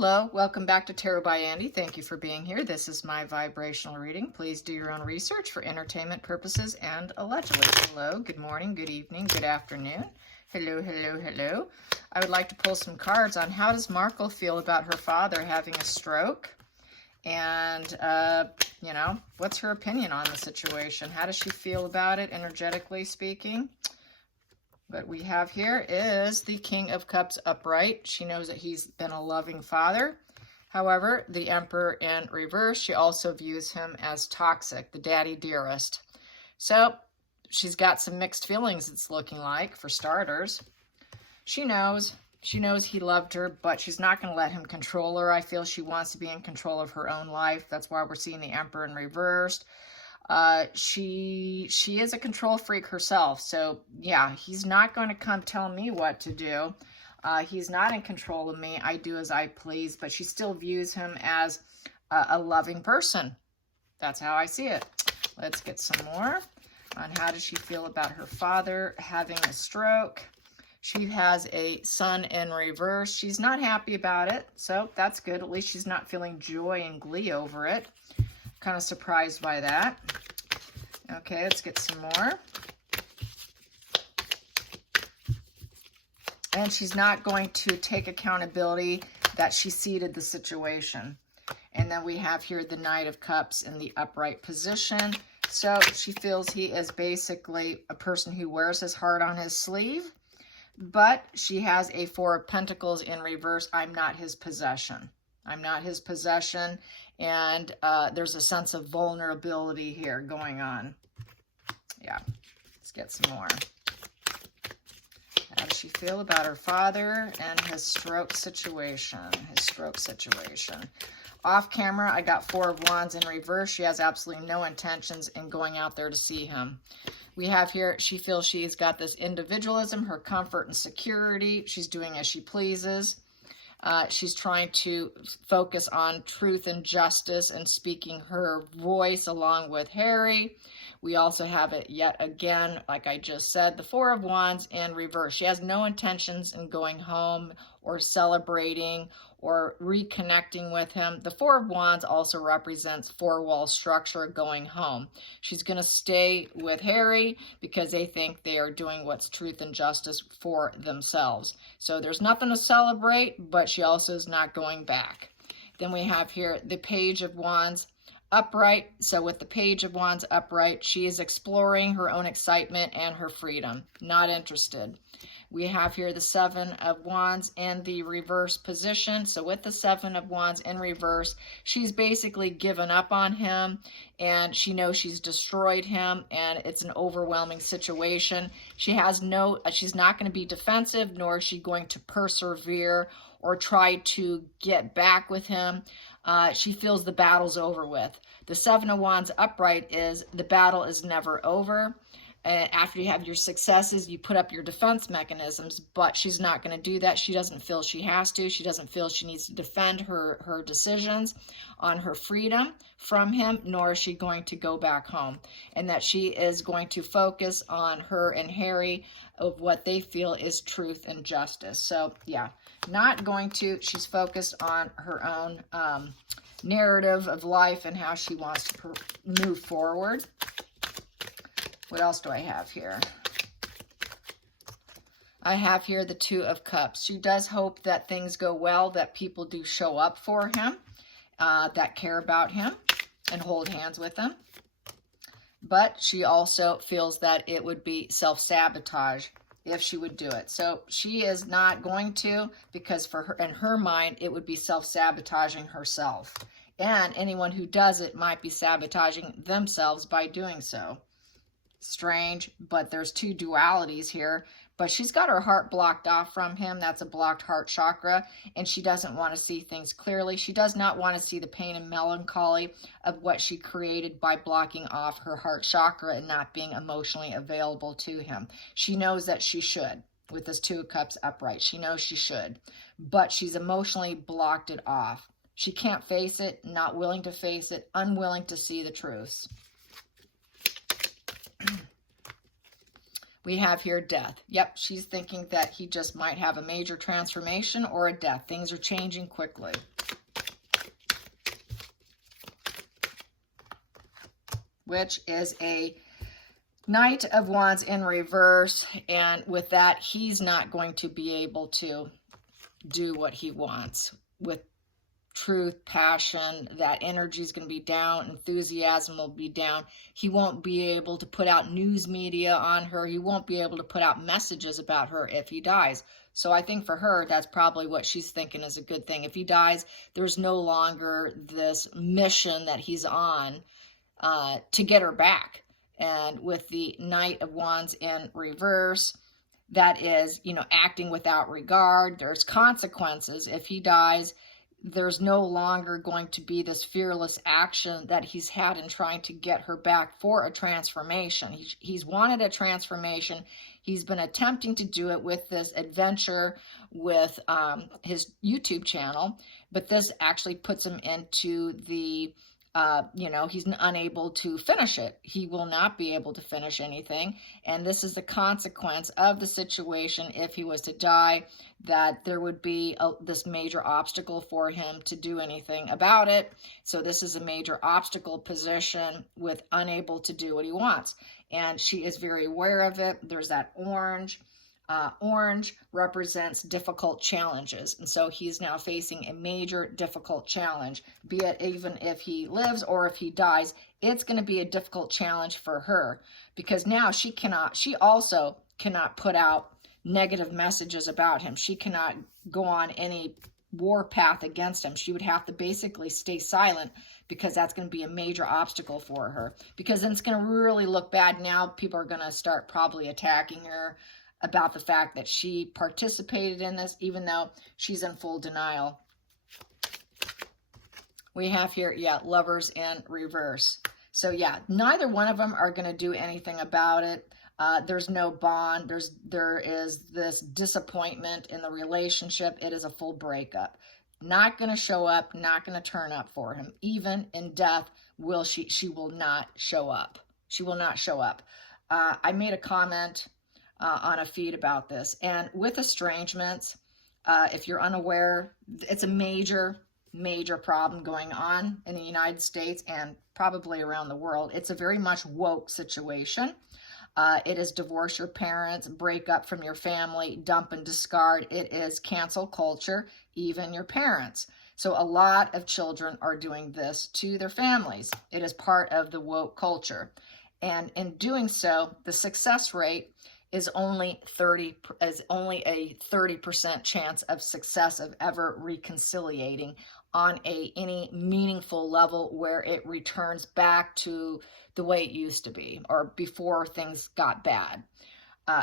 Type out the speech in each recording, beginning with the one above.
Hello, welcome back to Tarot by Andy. Thank you for being here. This is my vibrational reading. Please do your own research for entertainment purposes and allegedly. Hello, good morning, good evening, good afternoon. Hello, hello, hello. I would like to pull some cards on how does Markle feel about her father having a stroke? And, what's her opinion on the situation? How does she feel about it, energetically speaking? What we have here is the King of Cups upright. She knows that he's been a loving father. However, the Emperor in reverse, she also views him as toxic, the daddy dearest. So she's got some mixed feelings, it's looking like, for starters. She knows he loved her, but she's not going to let him control her. I feel she wants to be in control of her own life. That's why we're seeing the Emperor in reverse. She is a control freak herself. So yeah, he's not going to come tell me what to do. He's not in control of me. I do as I please, but she still views him as a loving person. That's how I see it. Let's get some more on how does she feel about her father having a stroke. She has a Sun in reverse. She's not happy about it, so that's good. At least she's not feeling joy and glee over it. Kind of surprised by that. Okay, let's get some more. And she's not going to take accountability that she seeded the situation. And then we have here the Knight of Cups in the upright position. So she feels he is basically a person who wears his heart on his sleeve. But she has a Four of Pentacles in reverse. I'm not his possession. I'm not his possession. And there's a sense of vulnerability here going on. Yeah, let's get some more. How does she feel about her father and his stroke situation? Off camera, I got Four of Wands in reverse. She has absolutely no intentions in going out there to see him. We have here, she feels she's got this individualism, her comfort and security. She's doing as she pleases. She's trying to focus on truth and justice and speaking her voice along with Harry. We also have it yet again, like I just said, the Four of Wands in reverse. She has no intentions in going home or celebrating or reconnecting with him. The Four of Wands also represents four-wall structure going home. She's going to stay with Harry because they think they are doing what's truth and justice for themselves. So there's nothing to celebrate, but she also is not going back. Then we have here the Page of Wands upright. So with the Page of Wands upright, she is exploring her own excitement and her freedom. Not interested. We have here the Seven of Wands in the reverse position. So with the Seven of Wands in reverse, she's basically given up on him and she knows she's destroyed him and it's an overwhelming situation. She's not going to be defensive, nor is she going to persevere or try to get back with him. She feels the battle's over with. The Seven of Wands upright is the battle is never over. After you have your successes, you put up your defense mechanisms, but she's not going to do that. She doesn't feel she has to. She doesn't feel she needs to defend her decisions on her freedom from him, nor is she going to go back home. And that she is going to focus on her and Harry of what they feel is truth and justice. So, yeah, not going to. She's focused on her own narrative of life and how she wants to move forward. What else do I have here? I have here the Two of Cups. She does hope that things go well, that people do show up for him, that care about him and hold hands with him. But she also feels that it would be self-sabotage if she would do it. So she is not going to, because for her, in her mind, it would be self-sabotaging herself. And anyone who does it might be sabotaging themselves by doing so. Strange, but there's two dualities here. But she's got her heart blocked off from him. That's a blocked heart chakra. And she doesn't want to see things clearly. She does not want to see the pain and melancholy of what she created by blocking off her heart chakra and not being emotionally available to him. She knows that she should. With this Two of Cups upright, she knows she should. But she's emotionally blocked it off. She can't face it, not willing to face it, unwilling to see the truths. We have here death. Yep, she's thinking that he just might have a major transformation or a death. Things are changing quickly. Which is a Knight of Wands in reverse. And with that, he's not going to be able to do what he wants with truth, passion. That energy is going to be down. Enthusiasm will be down. He won't be able to put out news media on her. He won't be able to put out messages about her if he dies. So I think for her, that's probably what she's thinking is a good thing. If he dies, there's no longer this mission that he's on to get her back. And with the Knight of Wands in reverse, that is, you know, acting without regard. There's consequences. If he dies, there's no longer going to be this fearless action that he's had in trying to get her back for a transformation. He's wanted a transformation. He's been attempting to do it with this adventure with his YouTube channel, but this actually puts him into the you know, he's unable to finish it. He will not be able to finish anything. And this is the consequence of the situation. If he was to die, that there would be this major obstacle for him to do anything about it. So this is a major obstacle position with unable to do what he wants. And she is very aware of it. There's that orange. Orange represents difficult challenges. And so he's now facing a major difficult challenge, be it even if he lives or if he dies. It's going to be a difficult challenge for her because now she also cannot put out negative messages about him. She cannot go on any war path against him. She would have to basically stay silent because that's going to be a major obstacle for her, because then it's going to really look bad. Now people are going to start probably attacking her about the fact that she participated in this, even though she's in full denial. We have here, yeah, Lovers in reverse. So yeah, neither one of them are going to do anything about it. There's no bond. There is this disappointment in the relationship. It is a full breakup. Not going to show up, not going to turn up for him. Even in death, she will not show up. She will not show up. I made a comment on a feed about this. And with estrangements, if you're unaware, it's a major problem going on in the United States and probably around the world. It's a very much woke situation. It is divorce your parents, break up from your family, dump and discard. It is cancel culture, even your parents. So a lot of children are doing this to their families. It is part of the woke culture. And in doing so, the success rate is only a 30% chance of success of ever reconciliating on any meaningful level where it returns back to the way it used to be or before things got bad.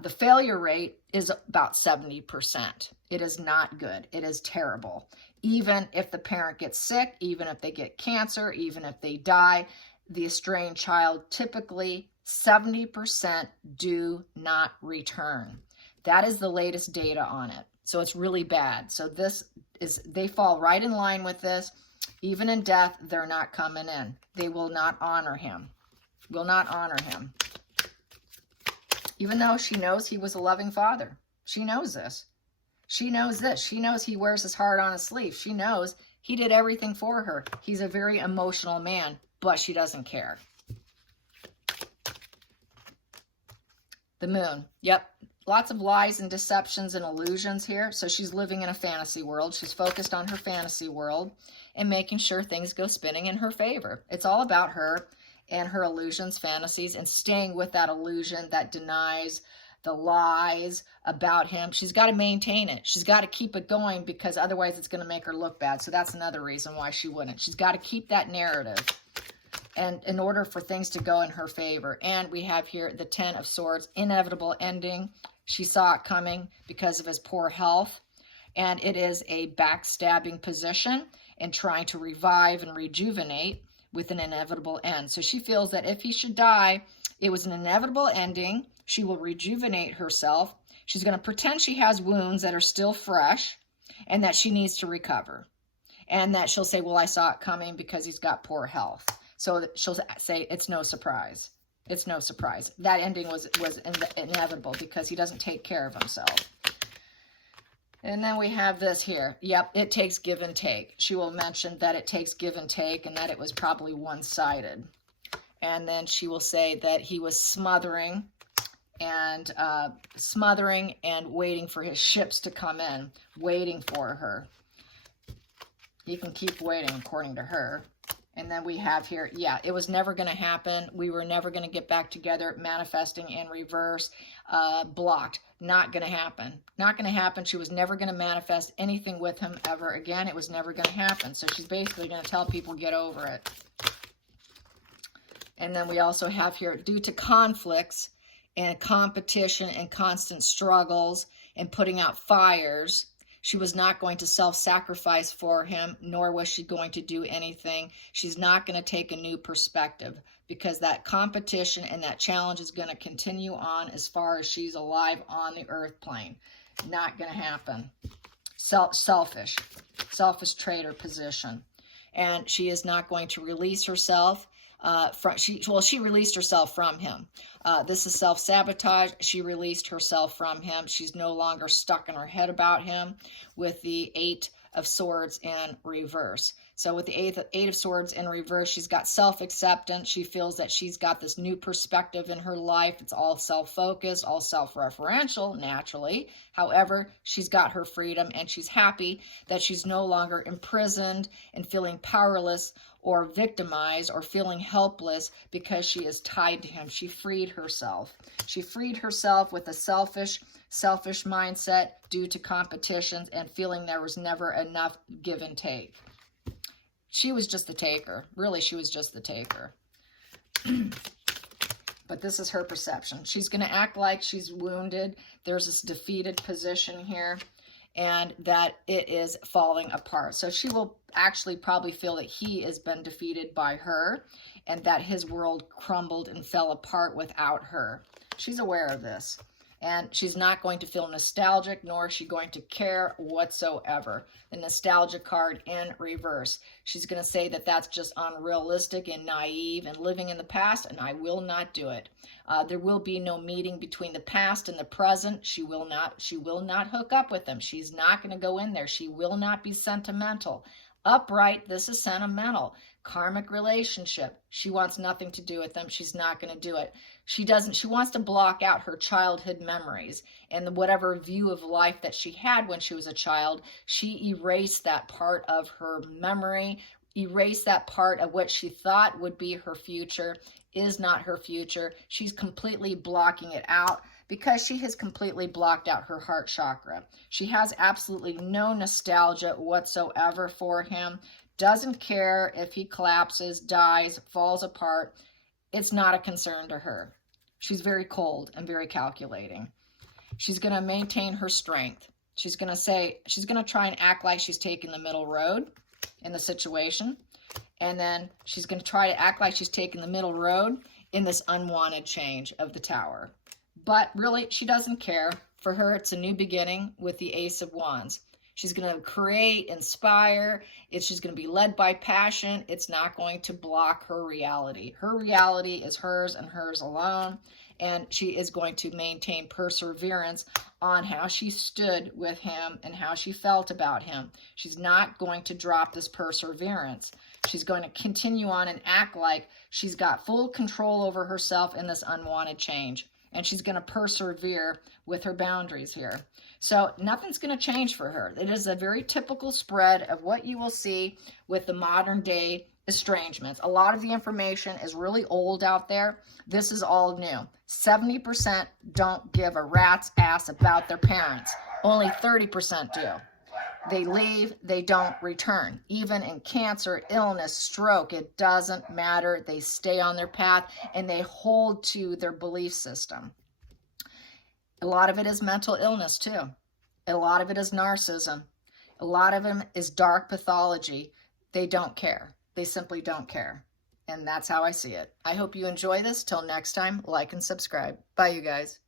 The failure rate is about 70%. It is not good. It is terrible. Even if the parent gets sick, even if they get cancer, even if they die, the estranged child typically 70% do not return. That is the latest data on it. So it's really bad. So they fall right in line with this. Even in death, they're not coming in. They will not honor him. Will not honor him. Even though she knows he was a loving father. She knows this. She knows this. She knows he wears his heart on his sleeve. She knows he did everything for her. He's a very emotional man, but she doesn't care. The Moon. Yep. Lots of lies and deceptions and illusions here. So she's living in a fantasy world. She's focused on her fantasy world and making sure things go spinning in her favor. It's all about her and her illusions, fantasies, and staying with that illusion that denies the lies about him. She's got to maintain it. She's got to keep it going because otherwise it's going to make her look bad. So that's another reason why she wouldn't. She's got to keep that narrative. And in order for things to go in her favor. And we have here the 10 of Swords, inevitable ending. She saw it coming because of his poor health. And it is a backstabbing position and trying to revive and rejuvenate with an inevitable end. So she feels that if he should die, it was an inevitable ending. She will rejuvenate herself. She's going to pretend she has wounds that are still fresh and that she needs to recover. And that she'll say, well, I saw it coming because he's got poor health. So she'll say it's no surprise. It's no surprise. That ending was inevitable because he doesn't take care of himself. And then we have this here. Yep, it takes give and take. She will mention that it takes give and take and that it was probably one-sided. And then she will say that he was smothering and waiting for his ships to come in, waiting for her. He can keep waiting, according to her. And then we have here, yeah, it was never going to happen. We were never going to get back together. Manifesting in reverse, blocked. Not going to happen. Not going to happen. She was never going to manifest anything with him ever again. It was never going to happen. So she's basically going to tell people, get over it. And then we also have here, due to conflicts and competition and constant struggles and putting out fires, she was not going to self-sacrifice for him, nor was she going to do anything. She's not going to take a new perspective because that competition and that challenge is going to continue on as far as she's alive on the earth plane. Not going to happen. Selfish traitor position. And she is not going to release herself. She released herself from him. This is self-sabotage. She released herself from him. She's no longer stuck in her head about him with the 8 of Swords in reverse. So with the eight of Swords in reverse, she's got self-acceptance. She feels that she's got this new perspective in her life. It's all self-focused, all self-referential, naturally. However, she's got her freedom and she's happy that she's no longer imprisoned and feeling powerless or victimized or feeling helpless because she is tied to him. She freed herself. She freed herself with a selfish mindset due to competitions and feeling there was never enough give and take. She was just the taker. Really, she was just the taker. But this is her perception. She's going to act like she's wounded. There's this defeated position here, and that it is falling apart. So she will actually probably feel that he has been defeated by her and that his world crumbled and fell apart without her. She's aware of this. And she's not going to feel nostalgic, nor is she going to care whatsoever. The nostalgia card in reverse. She's going to say that that's just unrealistic and naive and living in the past, and I will not do it. There will be no meeting between the past and the present. She will not hook up with them. She's not going to go in there. She will not be sentimental. Upright, this is sentimental. Karmic relationship. She wants nothing to do with them. She's not going to do it. She wants to block out her childhood memories and whatever view of life that she had when she was a child. She erased that part of her memory, erased that part of what she thought would be her future, is not her future. She's completely blocking it out because she has completely blocked out her heart chakra. She has absolutely no nostalgia whatsoever for him. Doesn't care if he collapses, dies, falls apart. It's not a concern to her. She's very cold and very calculating. She's going to maintain her strength. She's going to try and act like she's taking the middle road in the situation. And then she's going to try to act like she's taking the middle road in this unwanted change of the Tower. But really, she doesn't care. For her, it's a new beginning with the Ace of Wands. She's going to create, inspire. She's going to be led by passion. It's not going to block her reality. Her reality is hers and hers alone. And she is going to maintain perseverance on how she stood with him and how she felt about him. She's not going to drop this perseverance. She's going to continue on and act like she's got full control over herself in this unwanted change. And she's going to persevere with her boundaries here. So nothing's going to change for her. It is a very typical spread of what you will see with the modern day estrangements. A lot of the information is really old out there. This is all new. 70% don't give a rat's ass about their parents. Only 30% do. They leave, they don't return. Even in cancer, illness, stroke, it doesn't matter. They stay on their path and they hold to their belief system. A lot of it is mental illness too. A lot of it is narcissism. A lot of them is dark pathology. They don't care. They simply don't care. And that's how I see it. I hope you enjoy this. Till next time, like and subscribe. Bye, you guys.